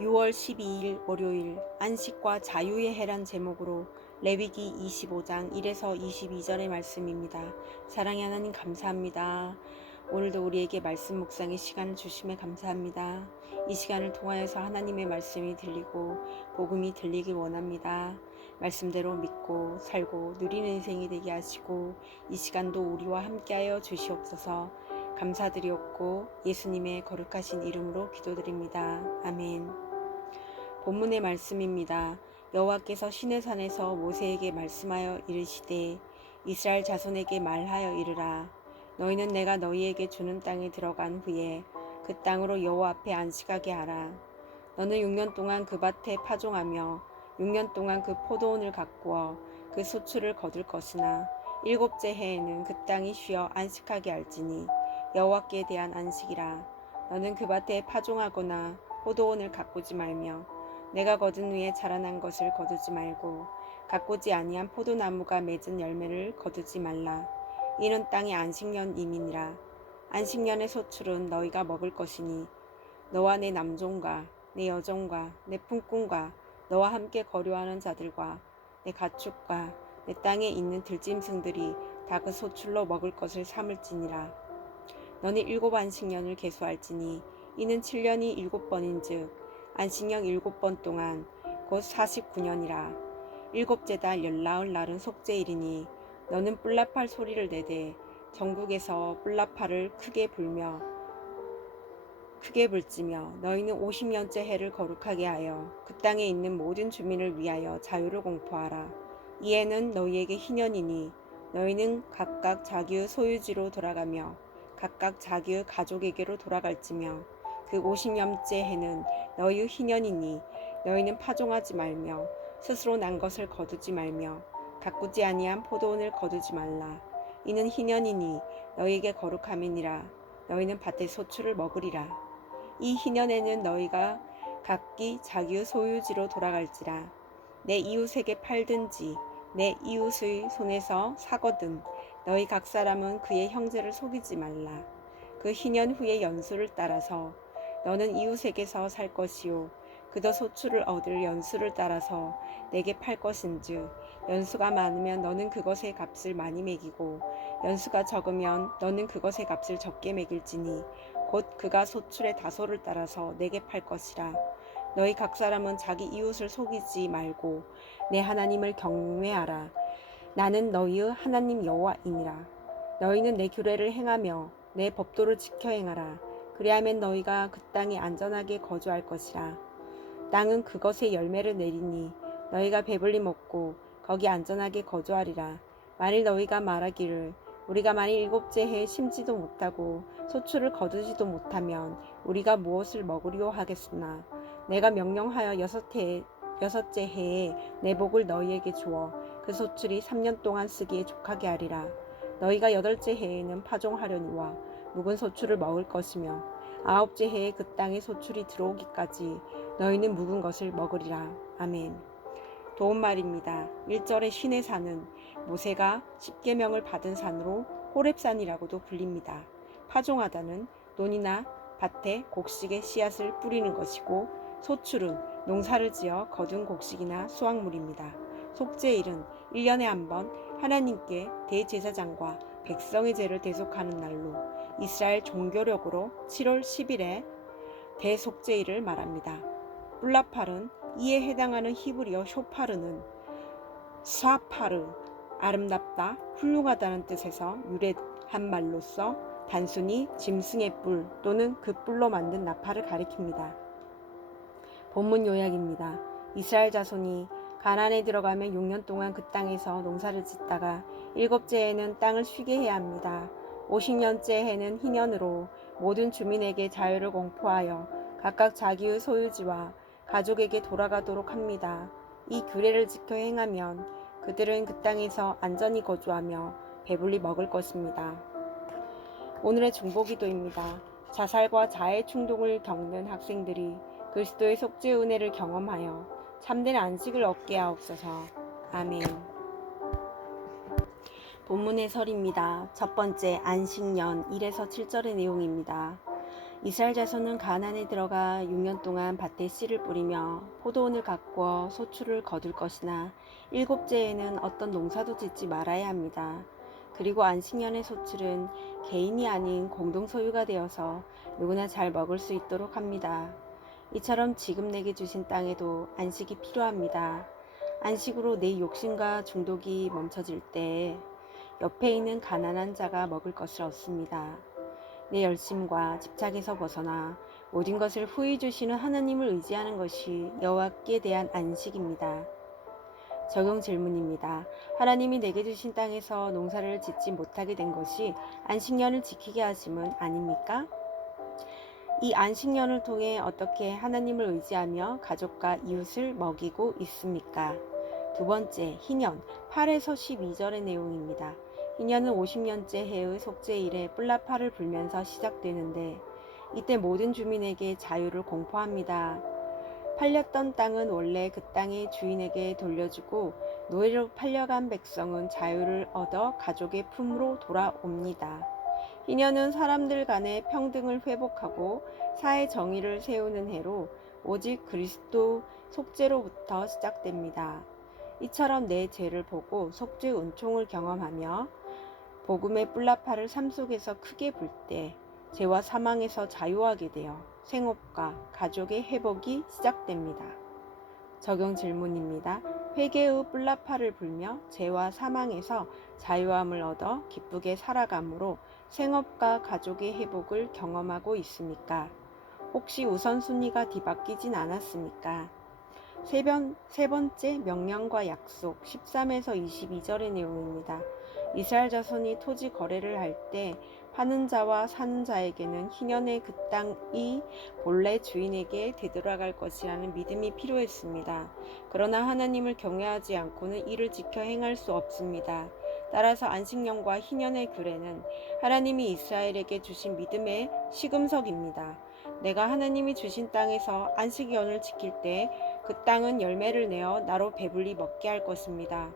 6월 12일 월요일 안식과 자유의 해란 제목으로 레위기 25장 1에서 22절의 말씀입니다. 사랑의 하나님 감사합니다. 오늘도 우리에게 말씀 묵상의 시간을 주심에 감사합니다. 이 시간을 통하여서 하나님의 말씀이 들리고 복음이 들리길 원합니다. 말씀대로 믿고 살고 누리는 인생이 되게 하시고 이 시간도 우리와 함께하여 주시옵소서. 감사드리옵고 예수님의 거룩하신 이름으로 기도드립니다. 아멘. 본문의 말씀입니다. 여호와께서 시내산에서 모세에게 말씀하여 이르시되 이스라엘 자손에게 말하여 이르라. 너희는 내가 너희에게 주는 땅에 들어간 후에 그 땅으로 여호와 앞에 안식하게 하라. 너는 6년 동안 그 밭에 파종하며 6년 동안 그 포도원을 가꾸어 그 소출을 거둘 것이나 7째 해에는 그 땅이 쉬어 안식하게 할지니 여호와께 대한 안식이라. 너는 그 밭에 파종하거나 포도원을 가꾸지 말며 내가 거둔 후에 자라난 것을 거두지 말고 가꾸지 아니한 포도나무가 맺은 열매를 거두지 말라. 이는 땅의 안식년임이니라. 안식년의 소출은 너희가 먹을 것이니 너와 내 남종과 내 여종과 내 품꾼과 너와 함께 거류하는 자들과 내 가축과 내 땅에 있는 들짐승들이 다 그 소출로 먹을 것을 삼을지니라. 너는 7안식년을 계수할지니 이는 7년이 7번인즉 안식년 7번 동안 곧 49년이라. 7째 달 열나흘 날은 속죄일이니 너는 뿔나팔 소리를 내되 전국에서 뿔나팔을 크게 불지며 너희는 50년째 해를 거룩하게 하여 그 땅에 있는 모든 주민을 위하여 자유를 공포하라. 이 해는 너희에게 희년이니 너희는 각각 자기의 소유지로 돌아가며 각각 자기의 가족에게로 돌아갈지며 그 50년째 해는 너희의 희년이니 너희는 파종하지 말며 스스로 난 것을 거두지 말며 가꾸지 아니한 포도원을 거두지 말라. 이는 희년이니 너희에게 거룩함이니라. 너희는 밭의 소출을 먹으리라. 이 희년에는 너희가 각기 자기의 소유지로 돌아갈지라. 내 이웃에게 팔든지 내 이웃의 손에서 사거든 너희 각 사람은 그의 형제를 속이지 말라. 그 희년 후의 연수를 따라서 너는 이웃에게서 살 것이요 그도 소출을 얻을 연수를 따라서 내게 팔 것인즉 연수가 많으면 너는 그것의 값을 많이 매기고 연수가 적으면 너는 그것의 값을 적게 매길지니 곧 그가 소출의 다소를 따라서 내게 팔 것이라. 너희 각 사람은 자기 이웃을 속이지 말고 내 하나님을 경외하라. 나는 너희의 하나님 여호와이니라. 너희는 내 규례를 행하며 내 법도를 지켜 행하라. 그리하면 너희가 그 땅에 안전하게 거주할 것이라. 땅은 그것의 열매를 내리니 너희가 배불리 먹고 거기 안전하게 거주하리라. 만일 너희가 말하기를 우리가 만일 7째 해에 심지도 못하고 소출을 거두지도 못하면 우리가 무엇을 먹으리오 하겠으나 내가 명령하여 6째 해에 내 복을 너희에게 주어 그 소출이 3년 동안 쓰기에 족하게 하리라. 너희가 8째 해에는 파종하려니와 묵은 소출을 먹을 것이며 9째 해에 그 땅에 소출이 들어오기까지 너희는 묵은 것을 먹으리라. 아멘. 도움말입니다. 1절의 신의 산은 모세가 십계명을 받은 산으로 호렙산이라고도 불립니다. 파종하다는 논이나 밭에 곡식의 씨앗을 뿌리는 것이고 소출은 농사를 지어 거둔 곡식이나 수확물입니다. 속죄일은 1년에 한 번 하나님께 대제사장과 백성의 죄를 대속하는 날로 이스라엘 종교력으로 7월 10일에 대속죄일을 말합니다. 뿔나팔은 이에 해당하는 히브리어 쇼파르는 스와파르, 아름답다, 훌륭하다는 뜻에서 유래한 말로서 단순히 짐승의 뿔 또는 그 뿔로 만든 나팔을 가리킵니다. 본문 요약입니다. 이스라엘 자손이 가나안에 들어가면 6년 동안 그 땅에서 농사를 짓다가 7째 해에는 땅을 쉬게 해야 합니다. 50년째 해는 희년으로 모든 주민에게 자유를 공포하여 각각 자기의 소유지와 가족에게 돌아가도록 합니다. 이 규례를 지켜 행하면 그들은 그 땅에서 안전히 거주하며 배불리 먹을 것입니다. 오늘의 중보기도입니다. 자살과 자해 충동을 겪는 학생들이 그리스도의 속죄 은혜를 경험하여 참된 안식을 얻게 하옵소서. 아멘. 본문의 설입니다. 첫 번째 안식년 1에서 7절의 내용입니다. 이스라엘 자손은 가나안에 들어가 6년 동안 밭에 씨를 뿌리며 포도원을 가꾸어 소출을 거둘 것이나 일곱째에는 어떤 농사도 짓지 말아야 합니다. 그리고 안식년의 소출은 개인이 아닌 공동 소유가 되어서 누구나 잘 먹을 수 있도록 합니다. 이처럼 지금 내게 주신 땅에도 안식이 필요합니다. 안식으로 내 욕심과 중독이 멈춰질 때 옆에 있는 가난한 자가 먹을 것을 얻습니다. 내 열심과 집착에서 벗어나 모든 것을 후히 주시는 하나님을 의지하는 것이 여호와께 대한 안식입니다. 적용 질문입니다. 하나님이 내게 주신 땅에서 농사를 짓지 못하게 된 것이 안식년을 지키게 하심은 아닙니까? 이 안식년을 통해 어떻게 하나님을 의지하며 가족과 이웃을 먹이고 있습니까? 두 번째, 희년 8에서 12절의 내용입니다. 희년은 50년째 해의 속죄일에 뿔나팔을 불면서 시작되는데 이때 모든 주민에게 자유를 공포합니다. 팔렸던 땅은 원래 그 땅의 주인에게 돌려주고 노예로 팔려간 백성은 자유를 얻어 가족의 품으로 돌아옵니다. 희년은 사람들 간의 평등을 회복하고 사회 정의를 세우는 해로 오직 그리스도 속죄로부터 시작됩니다. 이처럼 내 죄를 보고 속죄 은총을 경험하며 복음의 뿔나팔을 삶 속에서 크게 불 때 죄와 사망에서 자유하게 되어 생업과 가족의 회복이 시작됩니다. 적용 질문입니다. 회개의 뿔나팔을 불며 죄와 사망에서 자유함을 얻어 기쁘게 살아감으로 생업과 가족의 회복을 경험하고 있습니까? 혹시 우선순위가 뒤바뀌진 않았습니까? 세 번째 명령과 약속 13에서 22절의 내용입니다. 이스라엘 자손이 토지 거래를 할 때 파는 자와 사는 자에게는 희년의 그 땅이 본래 주인에게 되돌아갈 것이라는 믿음이 필요했습니다. 그러나 하나님을 경외하지 않고는 이를 지켜 행할 수 없습니다. 따라서 안식년과 희년의 규례는 하나님이 이스라엘에게 주신 믿음의 시금석입니다. 내가 하나님이 주신 땅에서 안식년을 지킬 때 그 땅은 열매를 내어 나로 배불리 먹게 할 것입니다.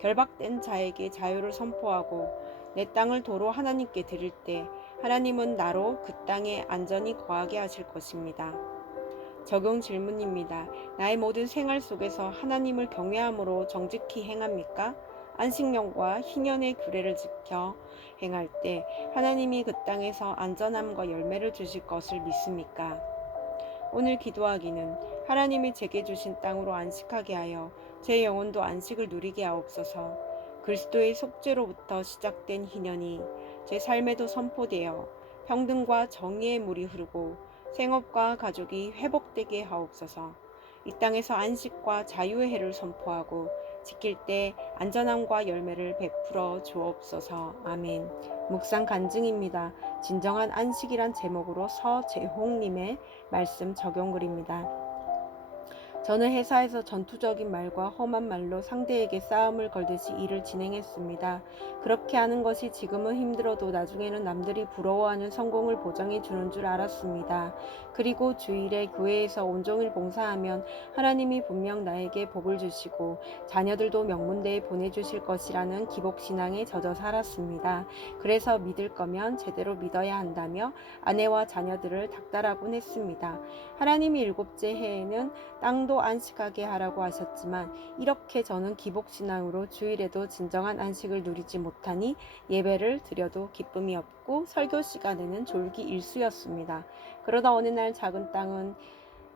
결박된 자에게 자유를 선포하고 내 땅을 도로 하나님께 드릴 때 하나님은 나로 그 땅에 안전히 거하게 하실 것입니다. 적용 질문입니다. 나의 모든 생활 속에서 하나님을 경외함으로 정직히 행합니까? 안식년과 희년의 규례를 지켜 행할 때 하나님이 그 땅에서 안전함과 열매를 주실 것을 믿습니까? 오늘 기도하기는 하나님이 제게 주신 땅으로 안식하게 하여 제 영혼도 안식을 누리게 하옵소서. 그리스도의 속죄로부터 시작된 희년이 제 삶에도 선포되어 평등과 정의의 물이 흐르고 생업과 가족이 회복되게 하옵소서. 이 땅에서 안식과 자유의 해를 선포하고 지킬 때 안전함과 열매를 베풀어 주옵소서. 아멘. 묵상 간증입니다. 진정한 안식이란 제목으로 서재홍님의 말씀 적용글입니다. 저는 회사에서 전투적인 말과 험한 말로 상대에게 싸움을 걸듯이 일을 진행했습니다. 그렇게 하는 것이 지금은 힘들어도 나중에는 남들이 부러워하는 성공을 보장해 주는 줄 알았습니다. 그리고 주일에 교회에서 온종일 봉사하면 하나님이 분명 나에게 복을 주시고 자녀들도 명문대에 보내주실 것이라는 기복신앙에 젖어 살았습니다. 그래서 믿을 거면 제대로 믿어야 한다며 아내와 자녀들을 닥달하곤 했습니다. 하나님이 일곱째 해에는 땅도 안식하게 하라고 하셨지만 이렇게 저는 기복신앙으로 주일에도 진정한 안식을 누리지 못하니 예배를 드려도 기쁨이 없고 설교 시간에는 졸기 일쑤였습니다. 그러다 어느 날 작은 땅은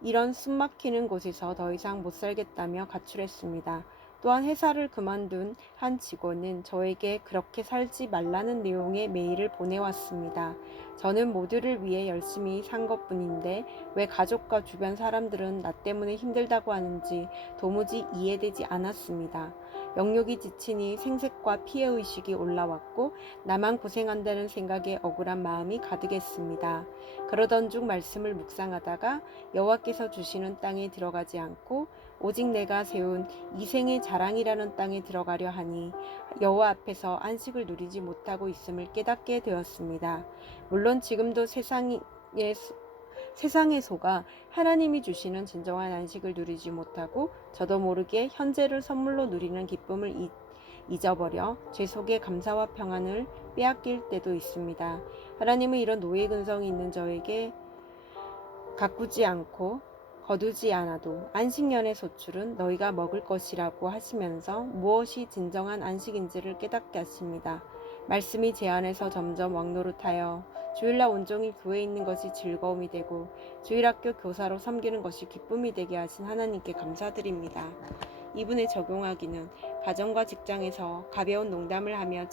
이런 숨막히는 곳에서 더 이상 못 살겠다며 가출했습니다. 또한 회사를 그만둔 한 직원은 저에게 그렇게 살지 말라는 내용의 메일을 보내왔습니다. 저는 모두를 위해 열심히 산 것뿐인데 왜 가족과 주변 사람들은 나 때문에 힘들다고 하는지 도무지 이해되지 않았습니다. 영육이 지치니 생색과 피해의식이 올라왔고 나만 고생한다는 생각에 억울한 마음이 가득했습니다. 그러던 중 말씀을 묵상하다가 여호와께서 주시는 땅에 들어가지 않고 오직 내가 세운 이생의 자랑이라는 땅에 들어가려 하니 여호와 앞에서 안식을 누리지 못하고 있음을 깨닫게 되었습니다. 물론 지금도 세상에 속아 하나님이 주시는 진정한 안식을 누리지 못하고 저도 모르게 현재를 선물로 누리는 기쁨을 잊어버려 제 속에 감사와 평안을 빼앗길 때도 있습니다. 하나님은 이런 노예 근성이 있는 저에게 가꾸지 않고 거두지 않아도 안식년의 소출은 너희가 먹을 것이라고 하시면서 무엇이 진정한 안식인지를 깨닫게 하십니다. 말씀이 제 안에서 점점 왕노릇하여 주일날 온종일 교회에 있는 것이 즐거움이 되고 주일학교 교사로 섬기는 것이 기쁨이 되게 하신 하나님께 감사드립니다. 이분에 적용하기는 가정과 직장에서 가벼운 농담을 하며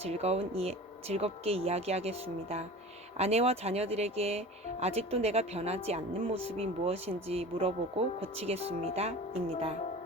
즐겁게 이야기하겠습니다. 아내와 자녀들에게 아직도 내가 변하지 않는 모습이 무엇인지 물어보고 고치겠습니다. 입니다.